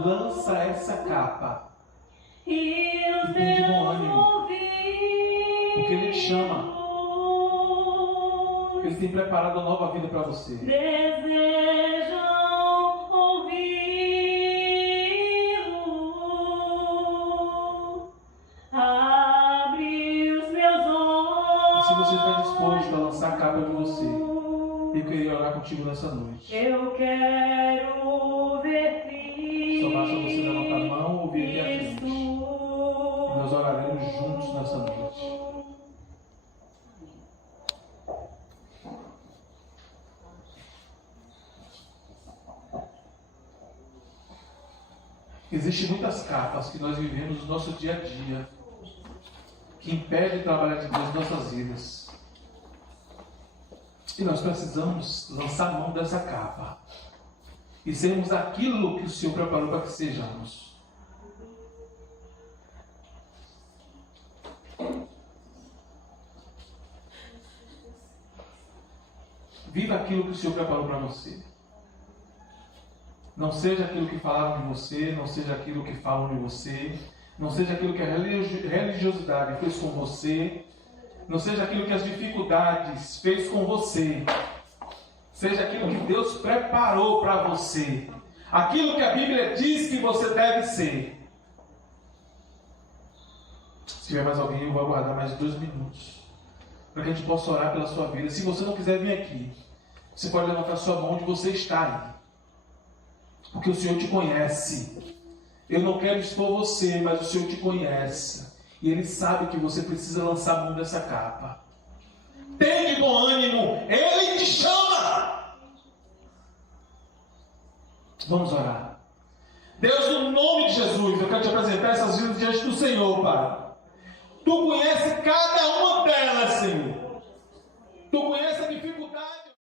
Lança essa capa. E tem de bom ânimo, porque Ele te chama. Ele tem preparado uma nova vida para você. Desejam ouvi-lo. Abre os meus olhos. E se você está disposto a lançar a capa de você, eu queria orar contigo nessa noite. Eu quero ver Cristo. Só basta você levantar a mão ou vir aqui à frente. E nós oraremos juntos nessa noite. Existem muitas capas que nós vivemos no nosso dia a dia que impedem o trabalho de Deus em nossas vidas. E nós precisamos lançar a mão dessa capa e sermos aquilo que o Senhor preparou para que sejamos. Viva aquilo que o Senhor preparou para você. Não seja aquilo que falaram de você, não seja aquilo que falam de você, não seja aquilo que a religiosidade fez com você, não seja aquilo que as dificuldades fez com você. Seja aquilo que Deus preparou para você. Aquilo que a Bíblia diz que você deve ser. Se tiver mais alguém, eu vou aguardar mais 2 minutos, para que a gente possa orar pela sua vida. Se você não quiser vir aqui, você pode levantar sua mão onde você está aí. Porque o Senhor te conhece. Eu não quero expor você, mas o Senhor te conhece. E Ele sabe que você precisa lançar a mão dessa capa. Tem de bom ânimo. Ele te chama. Vamos orar. Deus, no nome de Jesus, eu quero te apresentar essas vidas diante do Senhor, Pai. Tu conheces cada uma delas, Senhor. Tu conheces a dificuldade.